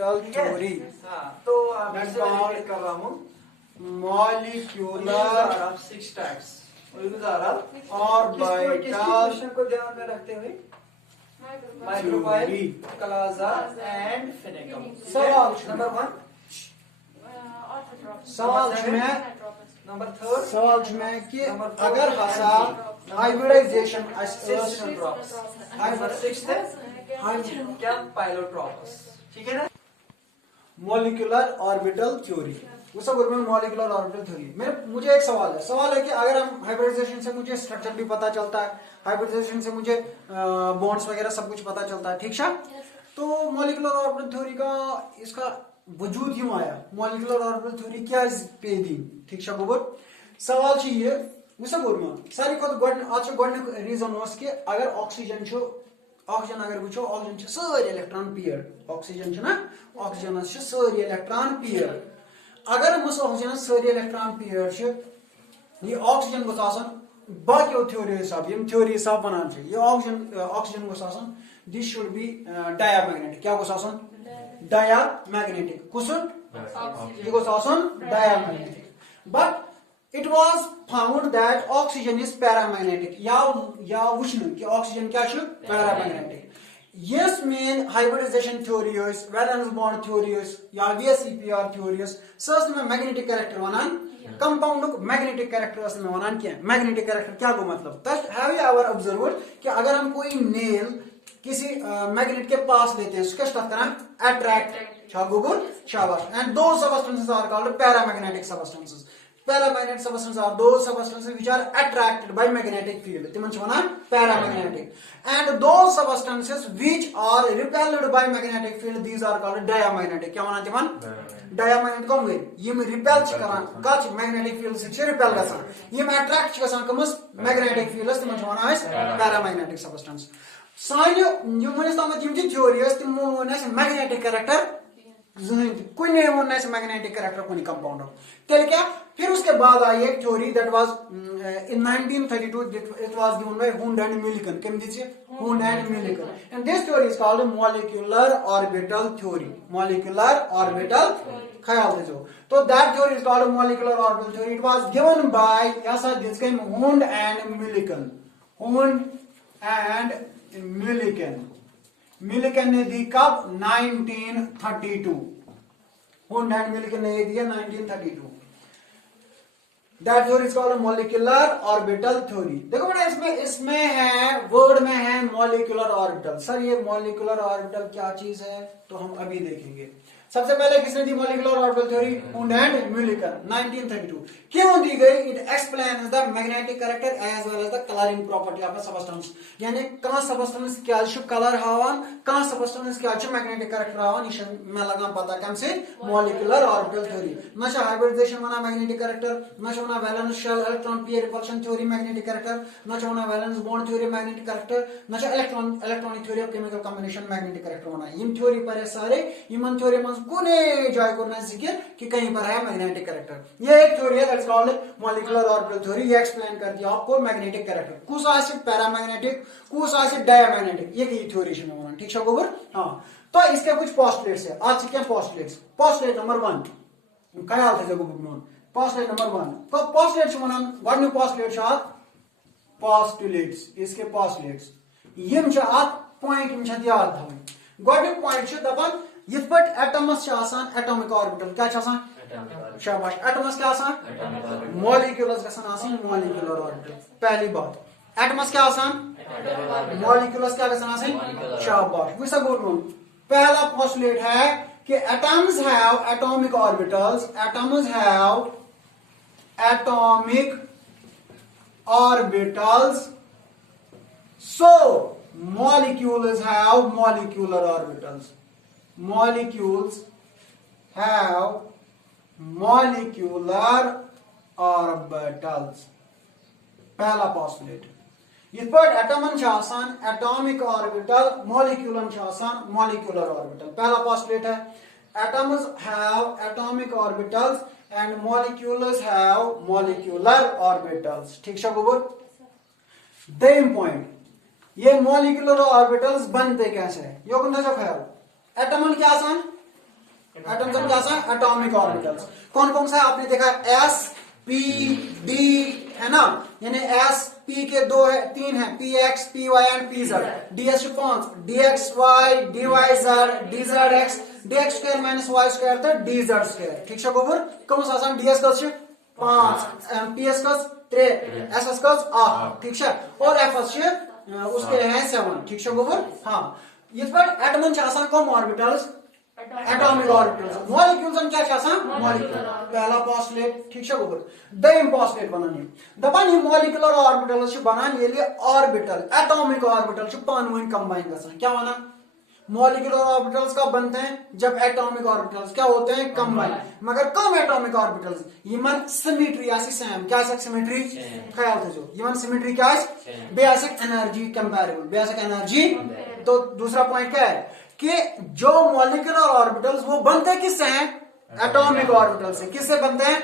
Orbital theory. तो मैं add कर रहा हूँ मॉलिक्यूलर 6 टाइप्स ऑर्बिटल को ध्यान में रखते हुए माइक्रोफाइल, क्लाजा एंड फिनिकम। सवाल नंबर 1 सवाल नंबर 3 सवाल कि अगर हसा हाइब्रिडाइजेशन नंबर 6 क्या पाइलोट्रॉपस। ठीक है ना। Molecular orbital theory molecular orbital theory. मुझे एक सवाल है कि अगर हम हाइब्रिडाइजेशन से मुझे स्ट्रक्चर भी पता चलता है, हाइब्रिडाइजेशन से मुझे बॉन्ड्स वगैरह सब कुछ पता चलता है, ठीक है। तो मॉलिक्यूलर ऑर्बिटल थ्योरी का इसका वजूद क्यों आया, मॉलिक्यूलर ऑर्बिटल थ्योरी क्या पे दी, ठीक है गोबर। सवाल ये सारी खुद रीजन कि अगर ऑक्सीजन अगर वो ऑक्सीजन सारी इलेक्ट्रॉन पेयर्ड, ऑक्सीजन ना ऑक्सीजन सारी इलेक्ट्रॉन पेयर्ड। अगर ऑक्सीजन सारी इलेक्ट्रॉन पेयर्ड ये ऑक्सीजन बाकी थ्योरी हिसाब थ्योरी हिसाब बनान ये oxygen this should be diamagnetic. क्या डायामैग्नेटिक कुसन ये diamagnetic. But it was found that oxygen is paramagnetic या वुचन कि ऑक्सीजन क्या paramagnetic। Yes मेन hybridization theory valence bond theory या VSEPR थ्योरी में मैग्नेटिक कैरेक्टर वनान कंपाउंड मैग्नेटिक कैरेक्टर में वनान क्या मैग्नेटिक कैरेक्टर क्या गो मतलब हैव यू एवर ऑब्जर्व्ड कि अगर हम कोई नेल किसी मैग्नेट के पास लेते हैं उसका करना अट्रैक्ट शाबाश एंड दो substances are called paramagnetic substances. Paramagnetic substances are those substances which are attracted by magnetic field. तिमन छ वनान paramagnetic. And those substances which are repelled by magnetic field, these are called diamagnetic. क्या वनान तिमन? Diamagnetic कौन गए? यम repel छ करान कच magnetic field से छ repel गसान। यम attract छ गसान कमस magnetic field तिमन छ वनान अस paramagnetic substance। साइन यम वनस तमत यम थी थ्योरी तिम वनस magnetic character कोई वन मैग्नेटिक कैरेक्टर कोई कंपाउंड तेल क्या। फिर उसके बाद आई एक theory that was in 1932 it was given by Hund and Millikan. Came this Hund and Millikan and this theory is called molecular orbital theory. Molecular orbital ख्याल दो तो that theory is called molecular orbital theory. It was given by यसा this game Hund and Millikan. Hund and Millikan Millikan ने दी कब 1932। Hund and Millikan ने दिया 1932। That theory is called molecular orbital theory. देखो बेटा इसमें है वर्ड में है मॉलिक्यूलर ऑर्बिटल। सर ये मॉलिक्यूलर ऑर्बिटल क्या चीज है तो हम अभी देखेंगे। सबसे पहले किसने दी molecular orbital theory? Hund and Mulliken 1932। क्यों दी गई? It explains the magnetic character as well as the colouring property of a substance. यानी कहां सबस्टेंस क्या कलर हावन, कहां सबस्टेंस क्या मैग्नेटिक कैरेक्टर हावन, ये मैं लगा पता कम से मॉलिक्यूलर ऑर्बिटल थ्योरी। न हाइब्रिडाइजेशन वना मैग्नेटिक कैरेक्टर, न वना valence shell electron pair repulsion theory magnetic character, न वना valence bond theory magnetic character, न electronic theory of chemical combination magnetic character वना। इन थ्योरी पर सारे इन थ्योरी में कोने जाय करना जिक्र कि कहीं पर है मैग्नेटिक कैरेक्टर। ये एक थ्योरी है that's called molecular orbital theory. ये एक्सप्लेन करती है आपको मैग्नेटिक कैरेक्टर कुछ आसे पैरामैग्नेटिक कुछ आसे डायमैग्नेटिक। ये की थ्योरी से में ठीक है गोबर। हां तो इसके कुछ पोस्टुलेट्स है। आज क्या पोस्टुलेट्स? पोस्टुलेट नंबर 1 काय हाल थे गोबर पोस्टुलेट नंबर 1 तो पोस्टुलेट्स वनन गॉड पोस्टुलेट शात पोस्टुलेट्स। इसके पोस्टुलेट्स यम छ आत पॉइंट यम छ याद थवन। गॉड पॉइंट छ दपन यथ पट एटमस छ आसान एटॉमिक ऑर्बिटल क्या छ आसान शाबाश एटमस क्या आसान मॉलिक्यूल्स गसन आसान मॉलिक्यूलर ऑर्बिटल। पहली बात एटमस क्या आसान मॉलिक्यूल्स क्या गसन आसान शाबाश। विसा गुड पहला पोस्टुलेट है कि atoms have atomic orbitals. Atoms have atomic orbitals so molecules have molecular orbitals. Molecules have molecular orbitals. पहला पोस्टुलेट इस पर एटमन आसान एटॉमिक ऑर्बिटल मॉलिक्यूलन आसान मॉलिक्यूलर ऑर्बिटल। पहला पोस्टुलेट है atoms have atomic orbitals and molecules have molecular orbitals. ठीक है गोबर। देम पॉइंट ये मॉलिक्यूलर ऑर्बिटल्स बनते कैसे यो ख्याल एटमन क्या आसान एटम्स क्या है एटॉमिक ऑर्बिटल्स। कौन कौन सा है आपने देखा एस पी डी है ना, यानी एस पी के 2 है 3 है P X P Y and P Z, D S 5 D X Y D Y Z D Z X D X square minus Y square तो डी जेड स्क्वायर ठीक है गोबर कम D S 5 P S 3 S S 8 ठीक है और F S उसके हैं 7 ठीक है गोबर। हाँ इस पर एटमन कम ऑर्बिटल्स एटॉमिक ऑर्बिटल्स मॉलिक्यूल्स क्या मॉलिक्यूल पहला पोस्टुलेट ठीक है गोबर दोयम पोस्टुलेट बनानी दपान ये मॉलिक्यूलर ऑर्बिटल्स बनान ये ऑर्बिटल एटॉमिक ऑर्बिटल पान वन कंबाइन गसान क्या वना मॉलिक्यूलर ऑर्बिटल्स कब बनते हैं जब एटॉमिक ऑर्बिटल्स क्या होते हैं कंबाइन, मगर कम एटॉमिक ऑर्बिटल्स यमन सिमेट्री आसी सेम क्या आसी सिमेट्री ख्याल थो यमन सिमेट्री क्या आसी basic energy comparable basic energy. तो दूसरा पॉइंट क्या है कि जो मॉलिक्यूलर ऑर्बिटल्स वो बनते किससे हैं एटॉमिक ऑर्बिटल से, किससे बनते हैं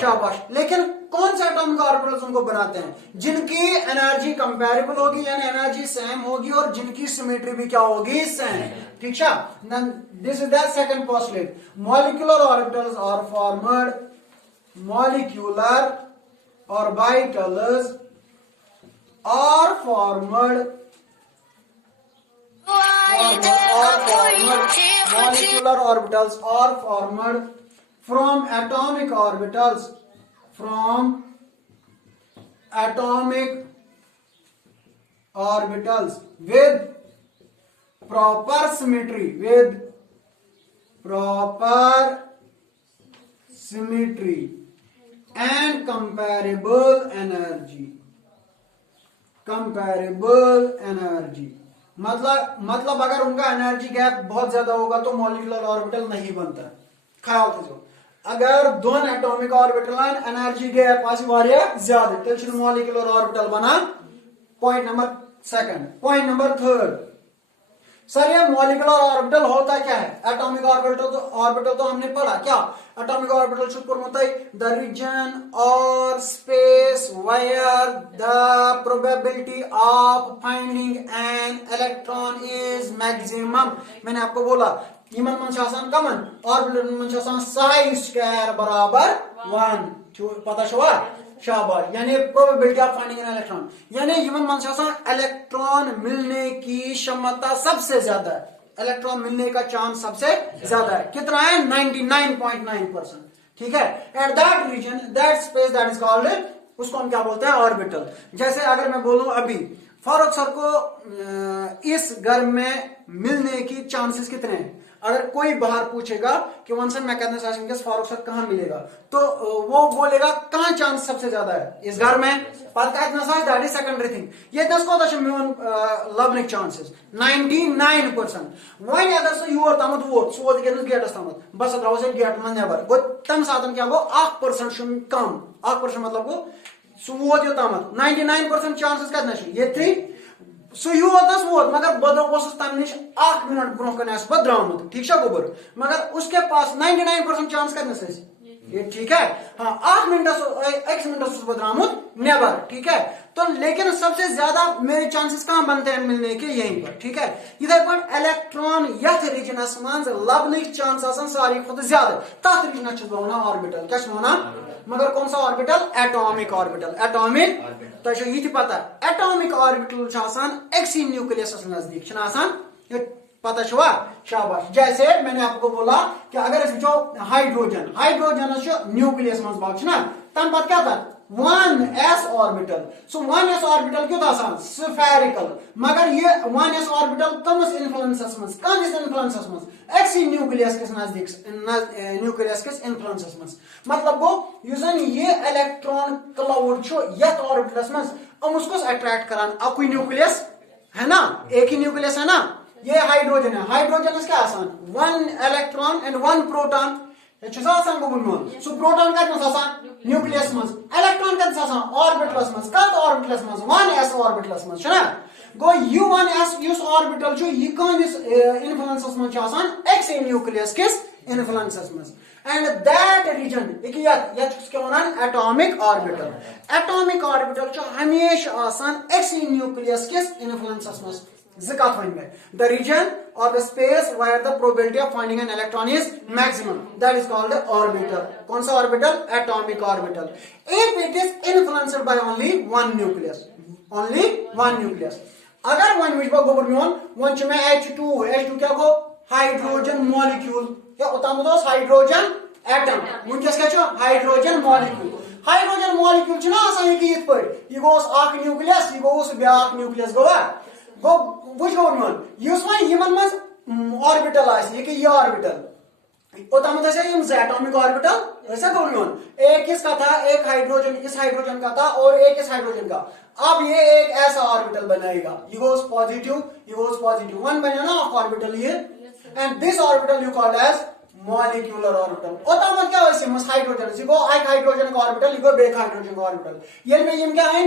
शाबाश। लेकिन कौन से एटॉमिक ऑर्बिटल्स उनको बनाते हैं जिनकी एनर्जी कंपैरेबल होगी यानी एनर्जी सेम होगी और जिनकी सिमेट्री भी क्या होगी सेम ठीक है। This is the second postulate molecular orbitals are formed molecular orbitals are formed molecular orbitals are formed from atomic orbitals with proper symmetry and comparable energy मतलब अगर उनका एनर्जी गैप बहुत ज्यादा होगा तो मॉलिक्यूलर ऑर्बिटल नहीं बनता ख्याल थो। अगर दोन एटॉमिक ऑर्बिटल एनर्जी गैप ज्यादा तो मॉलिक्यूलर ऑर्बिटल बना। Point number second. Point number third sir ये मॉलिक्यूलर ऑर्बिटल होता क्या है एटॉमिक ऑर्बिटल तो हमने पढ़ा क्या एटॉमिक ऑर्बिटल द रीजन और space where the probability of finding an electron is maximum. मैंने आपको बोला इमन मन कमन ऑर्बिटल मन साई स्क्वायर बराबर 1 पता छुआ शाबाश यानी probability of finding an electron यानी यमन मन इलेक्ट्रॉन मिलने की क्षमता सबसे ज्यादा है इलेक्ट्रॉन मिलने का चांस सबसे ज्यादा है कितना है 99.9% ठीक है। At that region that space that is called उसको हम क्या बोलते हैं ऑर्बिटल। जैसे अगर मैं बोलूं अभी फारूक सर को इस घर में मिलने की चांसेस कितने हैं अगर कोई बाहर पूछेगा कि वन सर मैं कहना फारूक सर कहाँ मिलेगा तो वो बोलेगा कहाँ चांस सबसे ज्यादा है इस घर में दैट इज सेकेंडरी थिंग ये लबनिक चांसेस 99%। वही अगर सो यूर तमत वो सो गेटस तमत बस द्राव गेट मन नबर गो तम साधन क्या गो 8% कम 8% मतलब गो सो वो तमत 99% चांसेस कतना ये थी सो वोत मगर बदस तम नश 1 मिनट ब्रोह कन द्रामुत ठीक है गोबर मगर उसके पास 99% चांस कतनस ये ठीक है। हाँ 8 मिनट द्रामुत नेबर ठीक है। तो लेकिन सबसे ज्यादा मेरे चांसेस कहां बनते हैं मिलने के यहीं पर ठीक है। इधर पर इलेक्ट्रॉन यथ रीजनस मज लबनिक चांस सारी खुद ज्यादा तथ रीजन ऑर्बिटल क्या मगर कौन सा ऑर्बिटल एटॉमिक ऑर्बिटल एटॉमिक तो ये पता एटॉमिक ऑर्बिटल एक्सी न्यूक्लियस नजदीक पता छुआ शाबाश। जैसे मैंने आपको बोला कि अगर वो हाइड्रोजन न्यूक्लियस मज बाग तम पत क्या था 1s ऑर्बिटल सो 1s ऑर्बिटल क्यों स्फेरिकल मगर ये 1s ऑर्बिटल कमस इन्फ्लुएंसस मज कमिस इन्फ्लुएंसस मज एक्सी न्यूक्लियस किस नजदीक न्यूक्लियस किस इन्फ्लुएंसस मज मतलब गो युजन ये इलेक्ट्रॉन क्लाउड छो यत ऑर्बिटल्स मज हम उसको अट्रैक्ट करान अकुई न्यूक्लियस है ना एक ही न्यूक्लियस है ना ये हाइड्रोजन है हाइड्रोजन क्या आसान 1 electron and 1 proton so proton का न्यूक्लियस मज इलेक्ट्रॉन का ऑर्बिटल्स मज कत ऑर्बिटल्स मज 1s ऑर्बिटल्स मज छना गो u1s युस ऑर्बिटल छु ये कमिस इन्फ्लुएंसस मज आसान x न्यूक्लियस किस इन्फ्लुएंसस मज एंड दैट रीजन क्या वनान एटॉमिक ऑर्बिटल छु हमेशा आसान x न्यूक्लियस किस influences most the region or the space where the probability of finding an electron is maximum. That is called the orbital. कौन सा orbital? Atomic orbital. If it is influenced by only one nucleus. Only one nucleus. अगर one which गोबर मियोन one च में H2 क्या को hydrogen molecule क्या उताम दोस hydrogen atom वुनकस क्या छ हाइड्रोजन मॉलिक्यूल हाइड्रोजन मॉलिक्यूल छ ना आसान कि इत पर ये गोस आख न्यूक्लियस ये गोस ब्याक न्यूक्लियस गोवा गो बुझ गो मन युस वन यमन मज ऑर्बिटल आसी कि ये ऑर्बिटल उताम दोस यम एटॉमिक ऑर्बिटल ऐसा गो मन एक किसका था एक हाइड्रोजन इस हाइड्रोजन का था और एक इस हाइड्रोजन का अब ये एक ऐसा ऑर्बिटल बनाएगा ये गोस पॉजिटिव वन बना ना ऑर्बिटल ये and this orbital you call as molecular orbital ओता मत क्या वैसे मस हाइड्रोजन से गो एक हाइड्रोजन का ऑर्बिटल ये गो बेक हाइड्रोजन का ऑर्बिटल ये में यम क्या है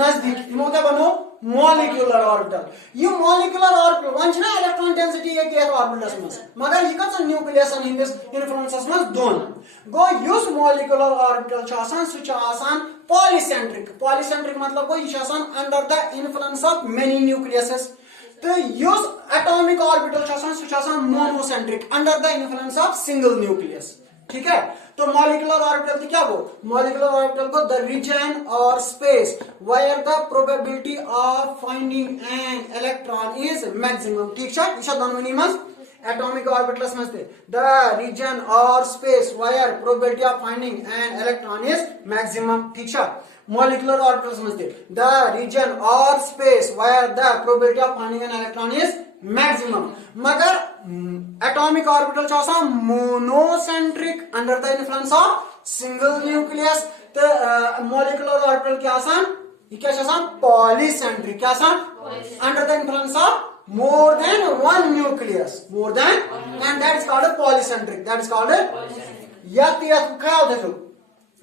नजदीक इमो क्या बनो molecular orbital ये molecular orbital वन ना इलेक्ट्रॉन डेंसिटी एक ऑर्बिटल्स में मगर ये कस न्यूक्लियस इन दिस इन्फ्लुएंसेस में दोन गो यूज molecular orbital छ आसान सुच आसान पॉलीसेंट्रिक मतलब गो ये आसान under the influence of many nucleuses तो यूज atomic orbital monocentric under the influence of single nucleus ठीक है तो मॉलिक्यूलर ऑर्बिटल क्या गो मॉलिक्यूलर ऑर्बिटल को द रीजन और space where the probability of finding an electron is maximum ठीक है इशा दोनों मज एटॉमिक ऑर्बिटल्स में द रीजन और space where probability of finding an electron is maximum ठीक है molecular orbitals में the region or space where the probability of finding an electron is maximum मगर atomic orbital छ आसान monocentric under the influence of single nucleus तो molecular orbital क्या आसान ये क्या आसान polycentric क्या आसान under the influence of more than one nucleus and that is called a polycentric that is called a याद ख्याल थो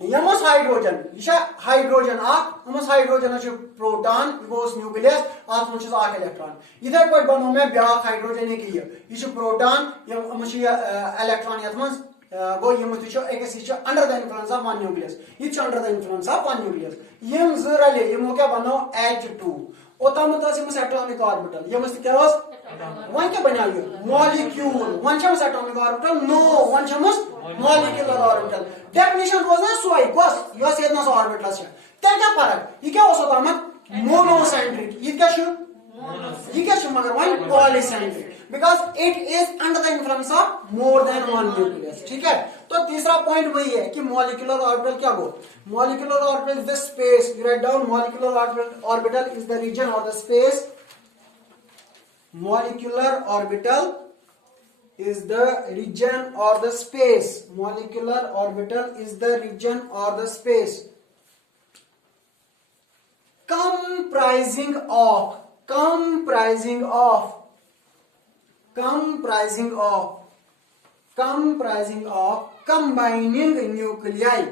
यमस हाइड्रोजन यह हाइड्रोजन यमस हाइड्रोजन प्रोटॉन गोस न्यूक्लियस अत मज इलेक्ट्रॉन इथे पे बनो मे ब्या हाइड्रोजन यह प्रोटॉन इलेक्ट्रॉन ये मज गो यम अकिस under the influence of one nucleus यह under the influence of one nucleus यम ज रले यमो क्या बनो H2 ओतम एटॉमिक ऑर्बिटल यमस क्या वन क्या बना molecule one atomic orbital no one molecular orbital definition रोज ना सोई कस यस येतना ऑर्बिटल छ तेल क्या फरक ये क्या ओतम मोनोसेंट्रिक ये क्या मगर one polycentric because it is under the influence of more than one nucleus ठीक है तो तीसरा पॉइंट वही है कि मॉलिक्यूलर ऑर्बिटल क्या गो molecular orbital is the space you write down molecular orbital is the region और the space molecular orbital is the region or the space molecular orbital is the region or the space comprising of combining nuclei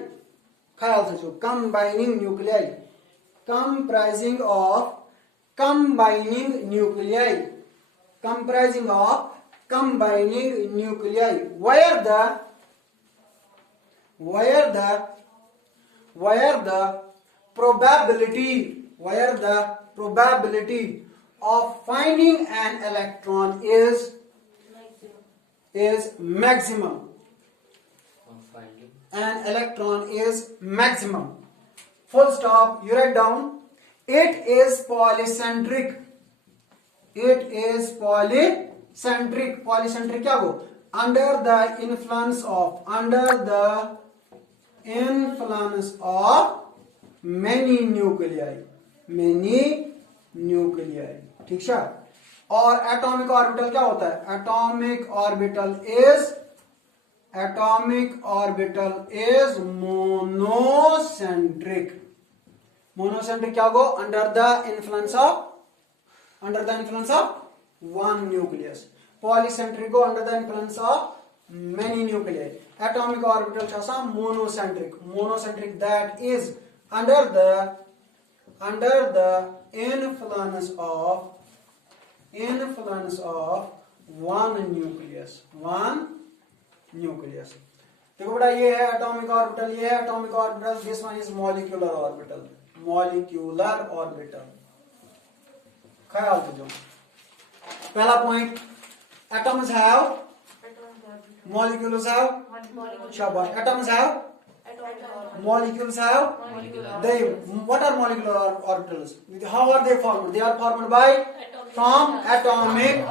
ख्याल से combining nuclei comprising of combining nuclei where the probability of finding an electron is maximum an electron is maximum full stop you write down it is polycentric polycentric क्या हो under the influence of many nuclei ठीक है और atomic orbital क्या होता है atomic orbital is monocentric क्या go under the influence of one nucleus polycentric go under the influence of many nuclei atomic orbital chasa monocentric that is under the influence of one nucleus देखो बेटा ये है atomic orbital this one is molecular orbital ख्याल दीजिए पहला point Atoms have, molecules have, shabash. Atoms have, molecules have. They, what are molecular orbitals? How are they formed? They are formed by from atomic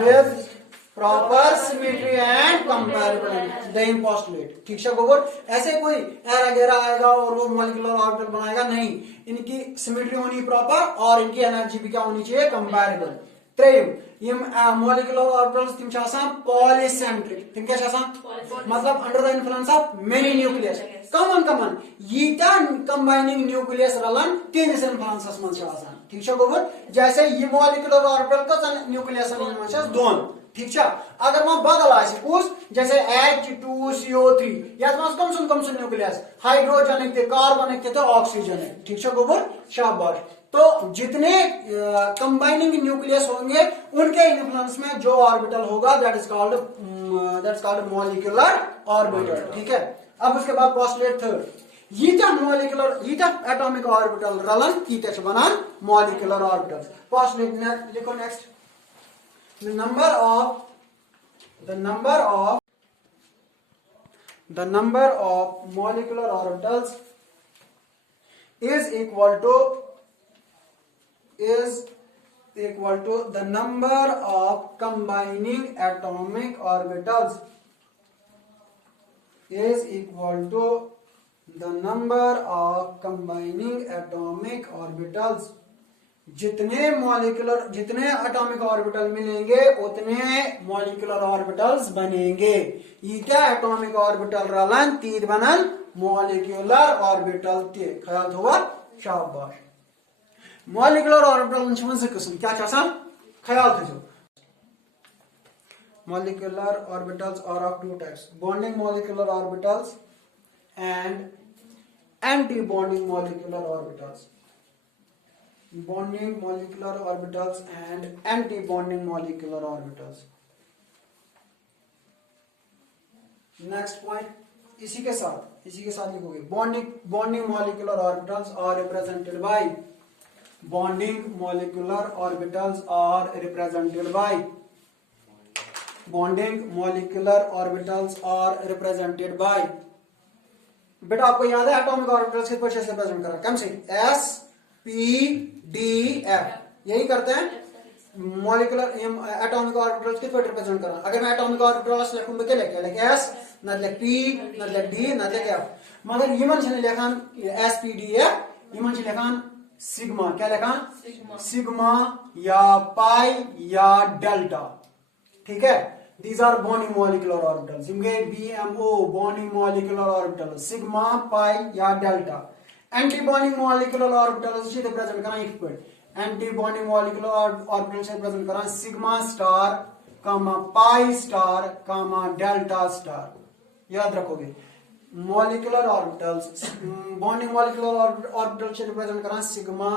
with proper symmetry and comparability. Then postulate. ठीक है गोबर, ऐसे कोई era गैरा आएगा और वो molecular orbital बनाएगा नहीं. इनकी symmetry होनी प्रॉपर और इनकी एनर्जी भी क्या होनी चाहिए, कंपैरेबल. त्रेम यम molecular orbitals तिम छ आसान polycentric. तिम क्या छ आसान, मतलब under the influence of many nucleus. कमन यीटा कंबाइनिंग न्यूक्लियस रलन तीन इन्फ्लुएंसस मन छ आसान. ठीक है गोबर, जैसे ये molecular orbital का न्यूक्लियस मन छ दोन. ठीक है, अगर वहां बदल आए कुछ जैसे H2CO3 या कम सुन न्यूक्लियस हाइड्रोजनिक थे, कार्बनिक थे, ऑक्सीजनिक. ठीक है गोबर, शाबाश. तो जितने कंबाइनिंग न्यूक्लियस होंगे उनके इन्फ्लुएंस में जो ऑर्बिटल होगा that is called molecular orbital. ठीक है, अब उसके बाद पोस्टुलेट थर्ड, यीटा एटॉमिक ऑर्बिटल रलन कीते छ बनान मॉलिक्यूलर ऑर्बिटल्स. पोस्टुलेट लिखो next. The number of molecular orbitals is equal to the number of combining atomic orbitals is equal to the number of combining atomic orbitals. जितने atomic orbital मिलेंगे उतने molecular orbitals बनेंगे. ईटा atomic orbital रलन तीन बनन molecular orbital ते. ख्याल हुआ, शाबाश. मॉलिक्यूलर ऑर्बिटल छ से किस्म क्या छ आसान, ख्याल थो. Molecular orbitals are of two types, bonding molecular orbitals and anti bonding molecular orbitals. Bonding molecular orbitals and anti-bonding molecular orbitals. Next point, इसी के साथ लिखोगे bonding molecular orbitals are represented by bonding molecular orbitals are represented by bonding molecular orbitals are represented by. बेटा आपको याद है atomic orbitals किस तरह से रिप्रेजेंट करा, कम से SPDF यही करते हैं. मॉलिक्यूलर एटॉमिक ऑर्बिटल्स किस तरह रिप्रेजेंट करा. अगर मैं एटॉमिक ऑर्बिटल्स लिखूं तो क्या लिखे S न लिख P न लिख D न लिख F, मगर यमन छने लिखान SPDF, यमन छने लिखान सिग्मा. क्या लिखान, सिग्मा या पाई या डेल्टा. ठीक है, these are bonding molecular orbitals. इनके BMO bonding molecular orbitals, sigma pi या delta. Anti bonding molecular orbitals से रिप्रेजेंट करा एक point. Anti bonding molecular orbitals से रिप्रेजेंट करा sigma star comma pi star comma delta star. याद रखोगे molecular orbitals bonding molecular orbitals से represent करा सिग्मा